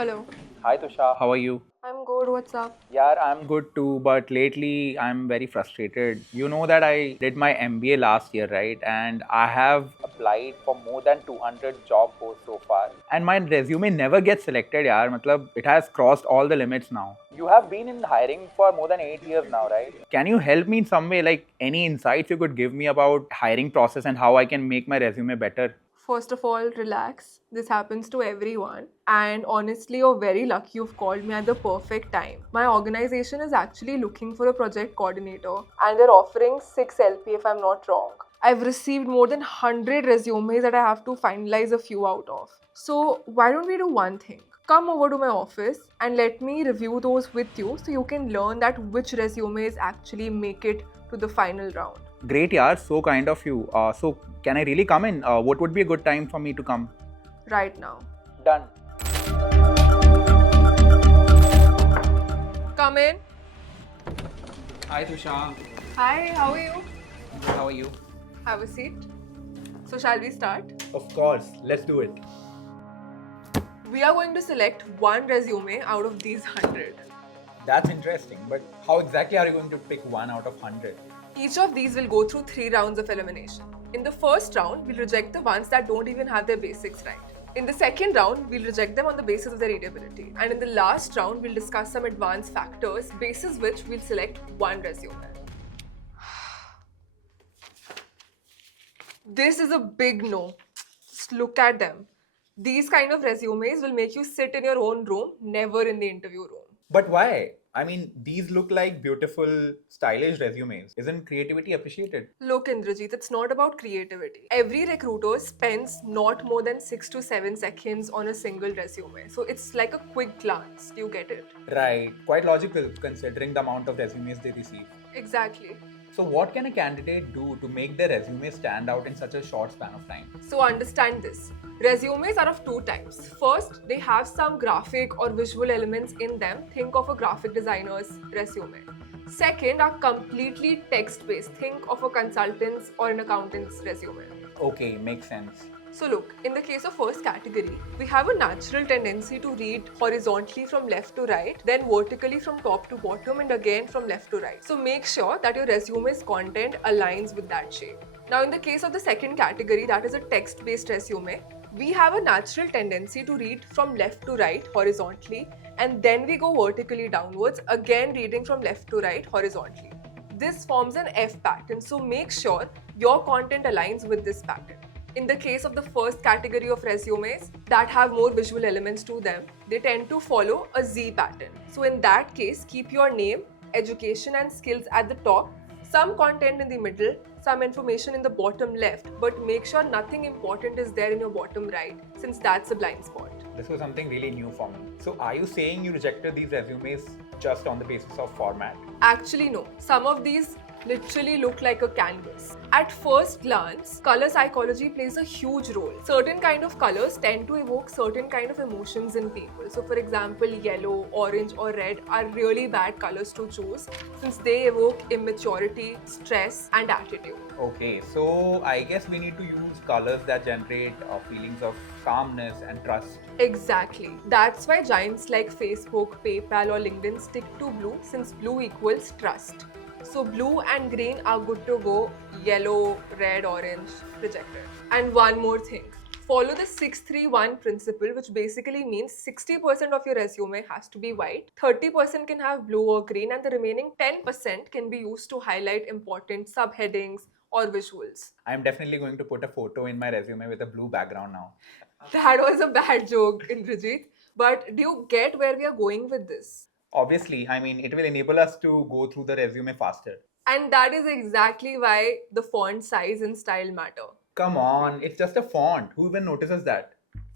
Hello. Hi Tushar, how are you? I'm good. What's up? Yeah, I'm good too, but lately I'm very frustrated. You know that I did my MBA last year, right? And I have applied for more than 200 job posts so far. And my resume never gets selected, yaar. Matlab, it has crossed all the limits now. You have been in hiring for more than 8 years now, right? Can you help me in some way, like any insights you could give me about hiring process and how I can make my resume better? First of all, relax. This happens to everyone. And honestly, you're very lucky you've called me at the perfect time. My organization is actually looking for a project coordinator, and they're offering 6 LP if I'm not wrong. I've received more than 100 resumes that I have to finalize a few out of. So, why don't we do one thing? Come over to my office and let me review those with you so you can learn that which resumes actually make it to the final round. Great, yaar. So kind of you. So can I really come in? What would be a good time for me to come? Right now. Done. Come in. Hi Tushar. Hi, how are you? How are you? Have a seat. So, shall we start? Of course, let's do it. We are going to select one resume out of these 100. That's interesting, but how exactly are you going to pick one out of 100? Each of these will go through 3 rounds of elimination. In the first round, we'll reject the ones that don't even have their basics right. In the second round, we'll reject them on the basis of their readability. And in the last round, we'll discuss some advanced factors, basis which we'll select one resume. This is a big no. Just look at them. These kind of resumes will make you sit in your own room, never in the interview room. But why? I mean, these look like beautiful, stylish resumes. Isn't creativity appreciated? Look, Indrajit, it's not about creativity. Every recruiter spends not more than 6 to 7 seconds on a single resume. So it's like a quick glance. Do you get it? Right, quite logical considering the amount of resumes they receive. Exactly. So, what can a candidate do to make their resume stand out in such a short span of time? So understand this. Resumes are of two types. First, they have some graphic or visual elements in them. Think of a graphic designer's resume. Second, are completely text-based. Think of a consultant's or an accountant's resume. Okay, makes sense. So look, in the case of first category, we have a natural tendency to read horizontally from left to right, then vertically from top to bottom and again from left to right. So make sure that your resume's content aligns with that shape. Now in the case of the second category, that is a text-based resume, we have a natural tendency to read from left to right horizontally and then we go vertically downwards, again reading from left to right horizontally. This forms an F pattern, so make sure your content aligns with this pattern. In the case of the first category of resumes that have more visual elements to them, they tend to follow a Z pattern. So in that case, keep your name, education and skills at the top, some content in the middle, some information in the bottom left, but make sure nothing important is there in your bottom right, since that's a blind spot. This was something really new for me. So, are you saying you rejected these resumes just on the basis of format? Actually, no. Some of these literally look like a canvas. At first glance, color psychology plays a huge role. Certain kind of colors tend to evoke certain kind of emotions in people. So for example, yellow, orange or red are really bad colors to choose since they evoke immaturity, stress and attitude. Okay, so I guess we need to use colors that generate feelings of calmness and trust. Exactly. That's why giants like Facebook, PayPal or LinkedIn stick to blue since blue equals trust. So blue and green are good to go, yellow, red, orange, rejected. And one more thing. Follow the 631 principle, which basically means 60% of your resume has to be white, 30% can have blue or green, and the remaining 10% can be used to highlight important subheadings or visuals. I'm definitely going to put a photo in my resume with a blue background now. That was a bad joke, Indrajit. But do you get where we are going with this? Obviously, I mean, it will enable us to go through the resume faster. And that is exactly why the font size and style matter. Come on, it's just a font. Who even notices that?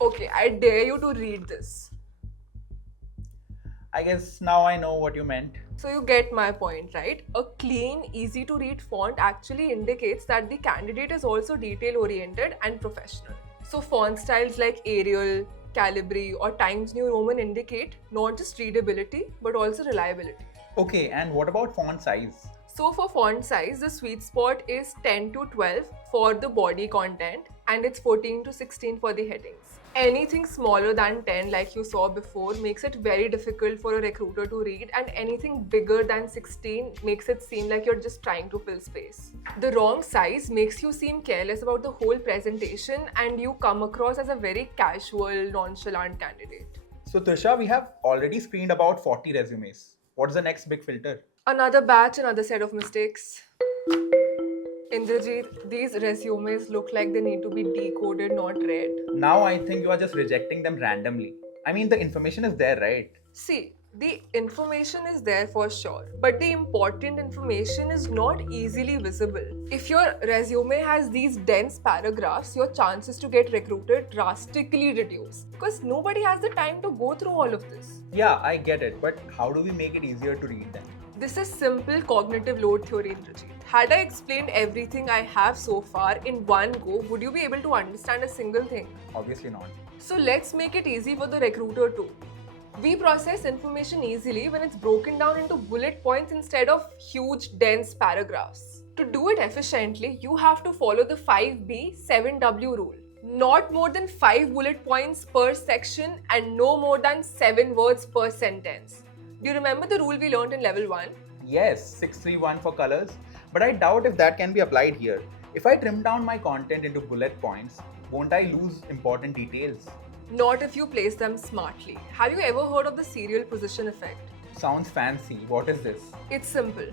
Okay, I dare you to read this. I guess now I know what you meant. So you get my point, right? A clean, easy to read font actually indicates that the candidate is also detail oriented and professional. So font styles like Arial, Calibri or Times New Roman indicate not just readability but also reliability. Okay, and what about font size? So for font size, the sweet spot is 10 to 12 for the body content and it's 14 to 16 for the headings. Anything smaller than 10, like you saw before, makes it very difficult for a recruiter to read, and anything bigger than 16 makes it seem like you're just trying to fill space. The wrong size makes you seem careless about the whole presentation, and you come across as a very casual, nonchalant candidate. So, Trisha, we have already screened about 40 resumes. What's the next big filter? Another batch, another set of mistakes. Indrajit, these resumes look like they need to be decoded, not read. Now I think you are just rejecting them randomly. I mean, the information is there, right? See, the information is there for sure, but the important information is not easily visible. If your resume has these dense paragraphs, your chances to get recruited drastically reduce because nobody has the time to go through all of this. Yeah, I get it, but how do we make it easier to read them? This is simple cognitive load theory, Indrajit. Had I explained everything I have so far in one go, would you be able to understand a single thing? Obviously not. So let's make it easy for the recruiter too. We process information easily when it's broken down into bullet points instead of huge, dense paragraphs. To do it efficiently, you have to follow the 5B 7W rule. Not more than 5 bullet points per section and no more than 7 words per sentence. Do you remember the rule we learned in level 1? Yes, 631 for colors, but I doubt if that can be applied here. If I trim down my content into bullet points, won't I lose important details? Not if you place them smartly. Have you ever heard of the serial position effect? Sounds fancy. What is this? It's simple.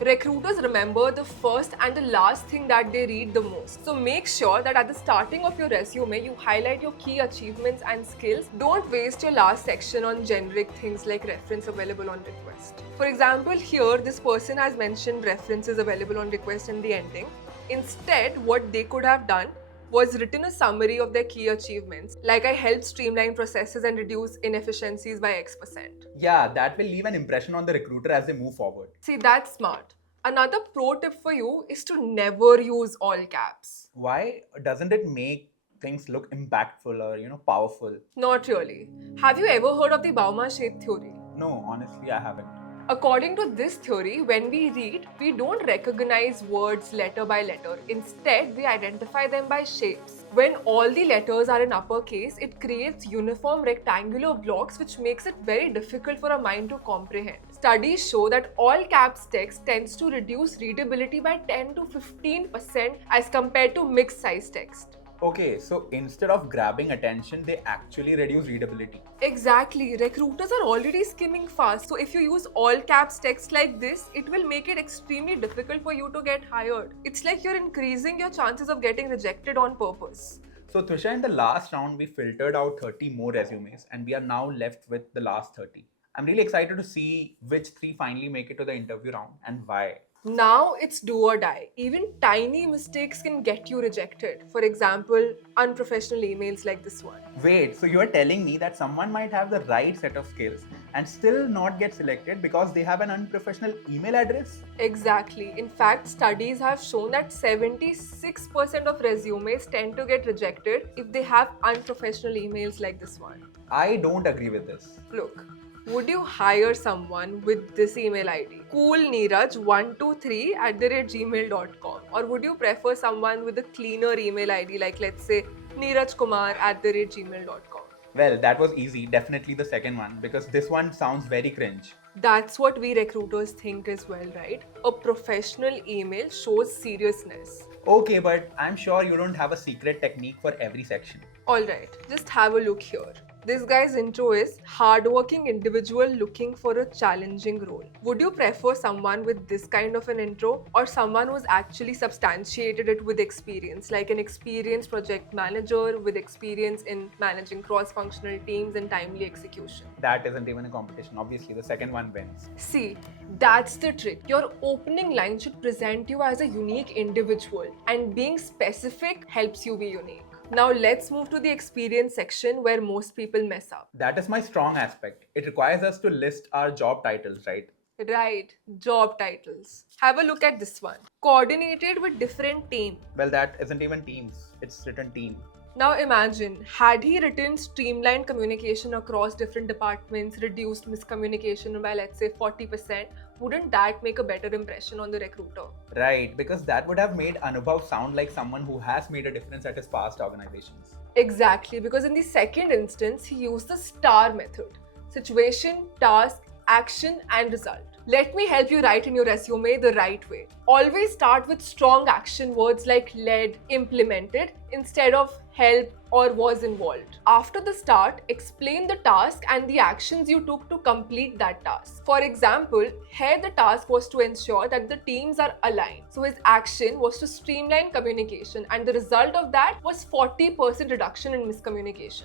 Recruiters remember the first and the last thing that they read the most. So make sure that at the starting of your resume, you highlight your key achievements and skills. Don't waste your last section on generic things like reference available on request. For example, here this person has mentioned references available on request in the ending. Instead, what they could have done was written a summary of their key achievements, like I helped streamline processes and reduce inefficiencies by X%. Yeah, that will leave an impression on the recruiter as they move forward. See, that's smart. Another pro tip for you is to never use all caps. Why doesn't it make things look impactful or powerful? Not really. Have you ever heard of the Bauma-Sheth theory? No, honestly, I haven't. According to this theory, when we read, we don't recognize words letter by letter. Instead, we identify them by shapes. When all the letters are in uppercase, it creates uniform rectangular blocks which makes it very difficult for a mind to comprehend. Studies show that all caps text tends to reduce readability by 10 to 15% as compared to mixed size text. Okay, so instead of grabbing attention, they actually reduce readability. Exactly. Recruiters are already skimming fast. So if you use all caps text like this, it will make it extremely difficult for you to get hired. It's like you're increasing your chances of getting rejected on purpose. So, Trisha, in the last round, we filtered out 30 more resumes and we are now left with the last 30. I'm really excited to see which 3 finally make it to the interview round and why. Now it's do or die. Even tiny mistakes can get you rejected. For example, unprofessional emails like this one. Wait, so you are telling me that someone might have the right set of skills and still not get selected because they have an unprofessional email address? Exactly. In fact, studies have shown that 76% of resumes tend to get rejected if they have unprofessional emails like this one. I don't agree with this. Look, would you hire someone with this email ID? coolneeraj123@gmail.com, or would you prefer someone with a cleaner email ID like, let's say, neerajkumar@gmail.com? Well, that was easy. Definitely the second one because this one sounds very cringe. That's what we recruiters think as well, right? A professional email shows seriousness. Okay, but I'm sure you don't have a secret technique for every section. Alright, just have a look here. This guy's intro is hardworking individual looking for a challenging role. Would you prefer someone with this kind of an intro or someone who's actually substantiated it with experience, like an experienced project manager with experience in managing cross-functional teams and timely execution? That isn't even a competition. Obviously, the second one wins. See, that's the trick. Your opening line should present you as a unique individual, and being specific helps you be unique. Now let's move to the experience section where most people mess up. That is my strong aspect. It requires us to list our job titles, right? Right, job titles. Have a look at this one. Coordinated with different team. Well, that isn't even teams. It's written team. Now imagine, had he written streamlined communication across different departments, reduced miscommunication by let's say 40%, wouldn't that make a better impression on the recruiter? Right, because that would have made Anubhav sound like someone who has made a difference at his past organizations. Exactly, because in the second instance, he used the STAR method: situation, task, action, and result. Let me help you write in your resume the right way. Always start with strong action words like led, implemented, instead of help or was involved. After the start, explain the task and the actions you took to complete that task. For example, here the task was to ensure that the teams are aligned. So his action was to streamline communication, and the result of that was 40% reduction in miscommunication.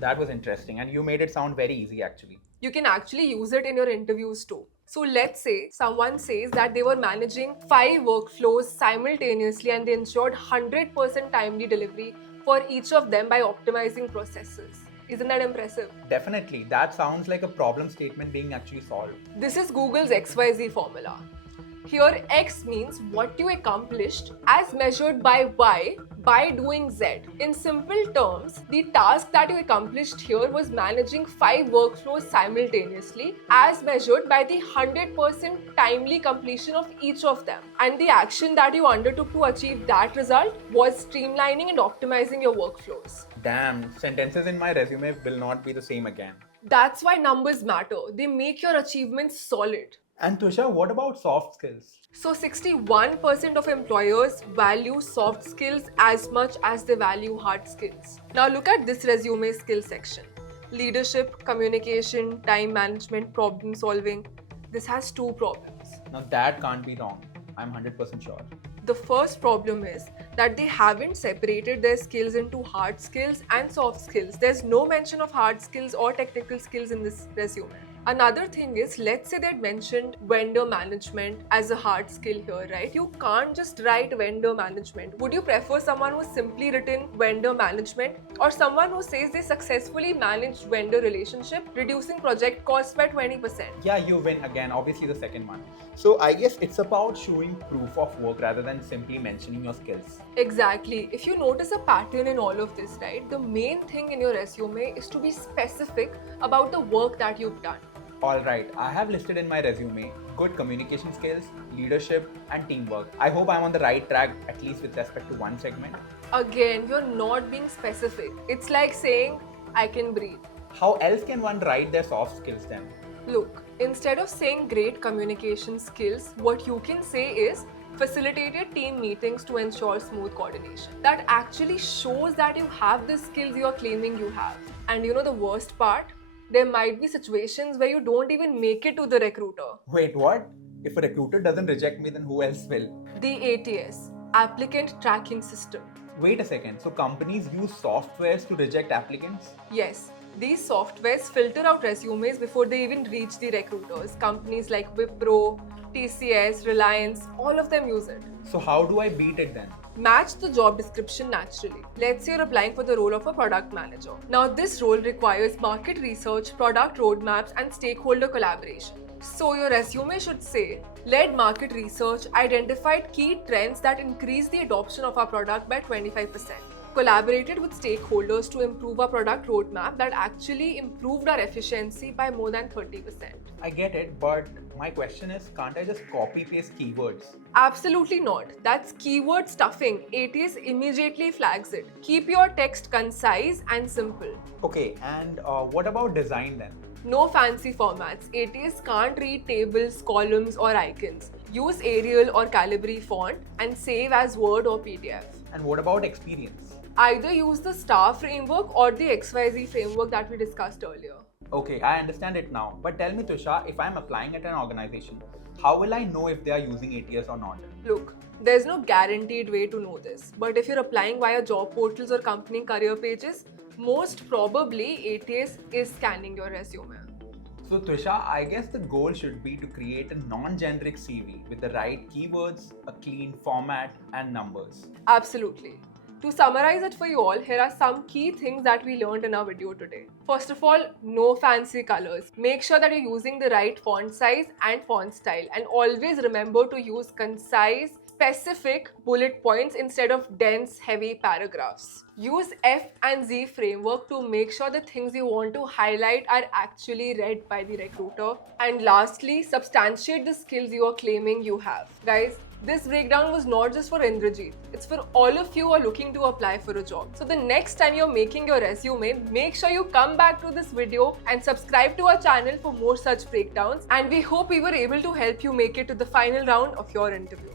That was interesting, and you made it sound very easy actually. You can actually use it in your interviews too. So let's say someone says that they were managing 5 workflows simultaneously and they ensured 100% timely delivery for each of them by optimizing processes. Isn't that impressive? Definitely, that sounds like a problem statement being actually solved. This is Google's XYZ formula. Here, X means what you accomplished as measured by Y by doing Z. In simple terms, the task that you accomplished here was managing 5 workflows simultaneously as measured by the 100% timely completion of each of them. And the action that you undertook to achieve that result was streamlining and optimizing your workflows. Damn, sentences in my resume will not be the same again. That's why numbers matter. They make your achievements solid. And Tusha, what about soft skills? So 61% of employers value soft skills as much as they value hard skills. Now look at this resume skill section. Leadership, communication, time management, problem solving. This has 2 problems. Now that can't be wrong. I'm 100% sure. The first problem is that they haven't separated their skills into hard skills and soft skills. There's no mention of hard skills or technical skills in this resume. Another thing is, let's say they'd mentioned vendor management as a hard skill here, right? You can't just write vendor management. Would you prefer someone who's simply written vendor management or someone who says they successfully managed vendor relationship, reducing project costs by 20%? Yeah, you win again, obviously the second one. So I guess it's about showing proof of work rather than simply mentioning your skills. Exactly. If you notice a pattern in all of this, right, the main thing in your resume is to be specific about the work that you've done. Alright, I have listed in my resume good communication skills, leadership, and teamwork. I hope I'm on the right track, at least with respect to one segment. Again, you're not being specific. It's like saying, I can breathe. How else can one write their soft skills then? Look, instead of saying great communication skills, what you can say is facilitated team meetings to ensure smooth coordination. That actually shows that you have the skills you're claiming you have. And you know the worst part? There might be situations where you don't even make it to the recruiter. Wait, what? If a recruiter doesn't reject me, then who else will? The ATS, Applicant Tracking System. Wait a second, so companies use softwares to reject applicants? Yes, these softwares filter out resumes before they even reach the recruiters. Companies like Wipro, TCS, Reliance, all of them use it. So how do I beat it then? Match the job description naturally. Let's say you're applying for the role of a product manager. Now, this role requires market research, product roadmaps, and stakeholder collaboration. So, your resume should say, led market research, identified key trends that increase the adoption of our product by 25%. Collaborated with stakeholders to improve our product roadmap that actually improved our efficiency by more than 30%. I get it, but my question is, can't I just copy paste keywords? Absolutely not. That's keyword stuffing. ATS immediately flags it. Keep your text concise and simple. Okay, and what about design then? No fancy formats. ATS can't read tables, columns, or icons. Use Arial or Calibri font and save as Word or PDF. And what about experience? Either use the STAR framework or the XYZ framework that we discussed earlier. Okay, I understand it now. But tell me, Tusha, if I'm applying at an organization, how will I know if they are using ATS or not? Look, there's no guaranteed way to know this. But if you're applying via job portals or company career pages, most probably ATS is scanning your resume. So Trisha, I guess the goal should be to create a non-generic CV with the right keywords, a clean format, and numbers. Absolutely. To summarize it for you all, here are some key things that we learned in our video today. First of all, no fancy colors. Make sure that you're using the right font size and font style, and always remember to use concise, specific bullet points instead of dense, heavy paragraphs. Use F and Z framework to make sure the things you want to highlight are actually read by the recruiter. And lastly, substantiate the skills you are claiming you have. Guys, this breakdown was not just for Indrajit, it's for all of you who are looking to apply for a job. So the next time you're making your resume, make sure you come back to this video and subscribe to our channel for more such breakdowns. And we hope we were able to help you make it to the final round of your interview.